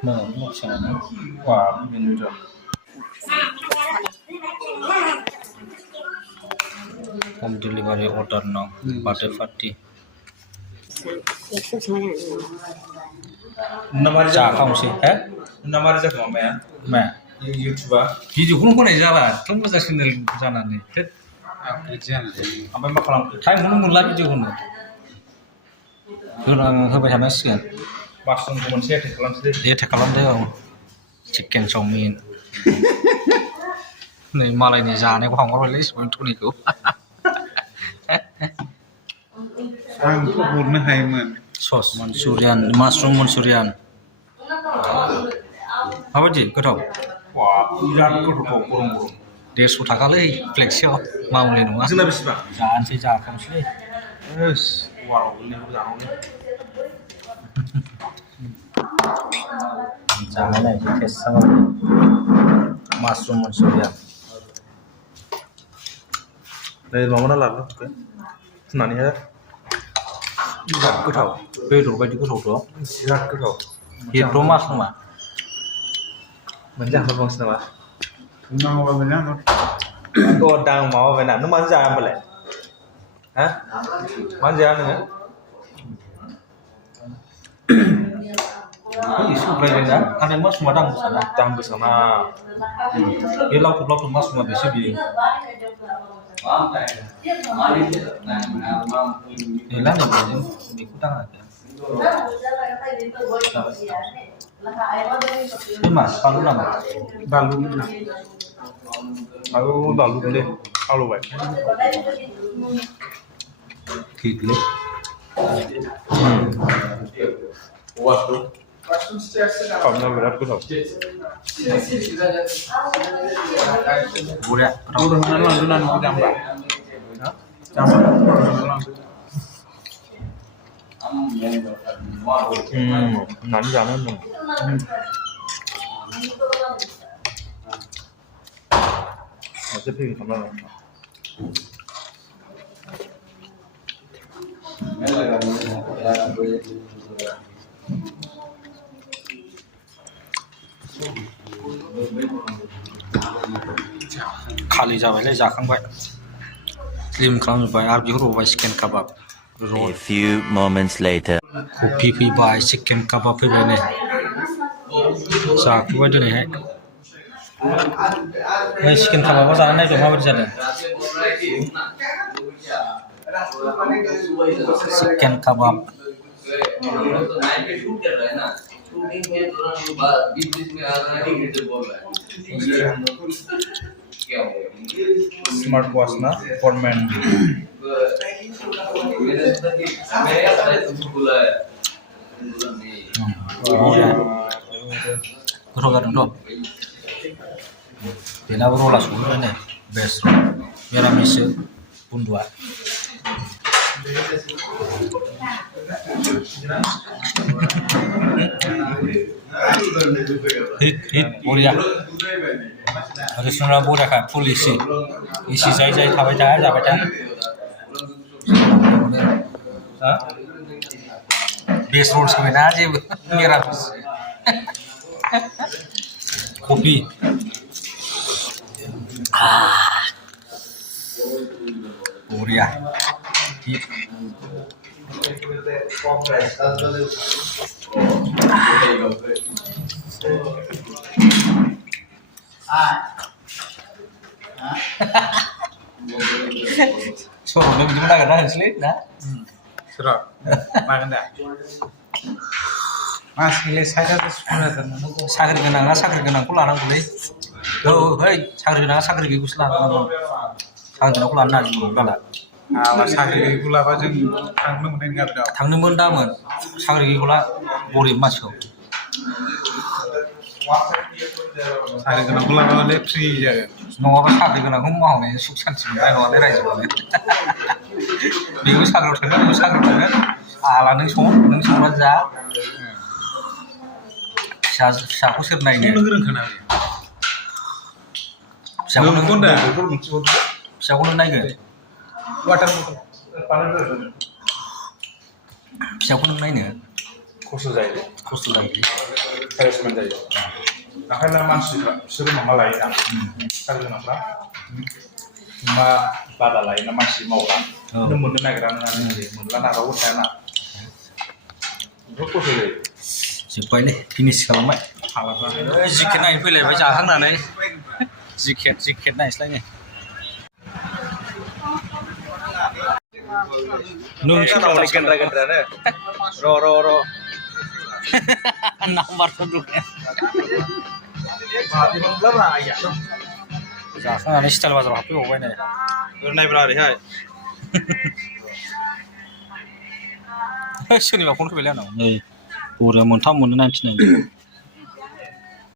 No, wah, ini udah. Home delivery order now. Birthday party. Number Cakap sih, number जगह में है मैं YouTuber video kau nak jalan, kau masa channel jalan ni. apa yang bakal Time kau mula video kau. Kau nak apa yang nak sih? masuk ke mana sih kalau sih Dia tak kalam dia. Chicken chowmein. Ni malai ni jalan aku hong orang lagi sebelum tu ni kau. Ang pun menghayman Sauce Manchurian, mushroom Manchurian. Apa je? Kau tahu? wah iran ko ko kurung 150 taka leh, fleksio, mau ni nunggu. masih lebih sebab Jangan sih jangan sih. yes wow ini udah Jangan leh, kes sama mushroom Manchurian. dari mana lalu oke senang ya Irat kau tahu? Betul, betul kau tahu tu. iran ko tahu Itu mushroom mah. menjang apa maksudnya mas Nang apa benar? oh dang mau benar nu manja apa le hah manja nih Isu berbeda. Ada mushroom ada sana. dang ke sana Dia lauk mushroom ada sih bi. Hilang ni boleh. Ini kurang ada. Ini mas, palu nama. balu aku balu deh kalau baik Kidli. kamu berat ko tahu Budak. Urus lanjutan aku jambak. nanti jangan dong 어차피 정말 खाली जाबायलै जाखांबाय slim खालामजोब्बाय आरो बेखौ रबाय chicken kebab A few moments later. Coffee फैबाय chicken kebab फैबाय नै जाफैबाय दिनैहाय नै चिकेन काबाबा जानानै नायदो माबायदि जादों चिकेन काबाब स्मार्ट वॉच ना फॉर मैन गोथाव जादोंथ' बेनाबो रला संबाय नै बेस्ट मिरामिससो बुन्दुआ हिट बरिया रेस्टुरेन्टआ बरियाखा फुल एसि जाय थाबाय था जाबाय था बेस्ट रल्स होबायना जेबो मिरामिस कफि बरिया हिट सर'नो बिदिबो नागिरना होनोसैलै ना Serap. Makan dah. Mas pilih saya tu sepuluh tu. साख्रि गोनाङा साख्रि गोनांखौ लानांगौलै है साख्रि गोनाङा साख्रि गैयैखौसो लानांगौ साख्रि गोनांखौ लानो नागिरगौ बाला Alah sakit gula apa jeng tang nung nih nggak ada. थांनोमोन दामोन साख्रि गैयैखौ ला गरिब मानसिखौ Sakit kena gula apa le free aja. नङाबा साख्रि गोनांखौ मावनानै सुख सान्थि मोननाय नङालै रायजोआवनो बेबो साख्रियाव थांगोन बेबो साख्रियाव थांगोन आला नों संबानो जा फिसाखौ सोर नायनो Nung gereng kena. फिसाखौ Nung pun dah. फिसाखौनो नायगोन Water bottle. फिसाखौ नों नायनो खस्थ' जायो खस्थ' जायो हेरेसमेन्ट जायो ओंखायनो मानसिफ्रा बिसोरो माबा लायोना साख्रि गोनांफ्रा मा बादा लायोना मानसि मावग्रा नों मोननो नागिरा नों मोनला नागावबो थायाना बेफोर खस्थ' जायो जोब्बायलै फिनिश खालामबाय हालाफ्रा जिकेट नायनो फैलायबाय जाखांनानै जिकेट नायस्लायनो नोंसानाव गेन्द्रायानो र' नाम्बारफोर दं जाखांनानै स्टाइल बाजाराव हाबफैबावबाय नै नायब्रा ओरैहाय सोरनिबा फन फैबायलै आंनाव नै बरिया मोनथाम मोननो 99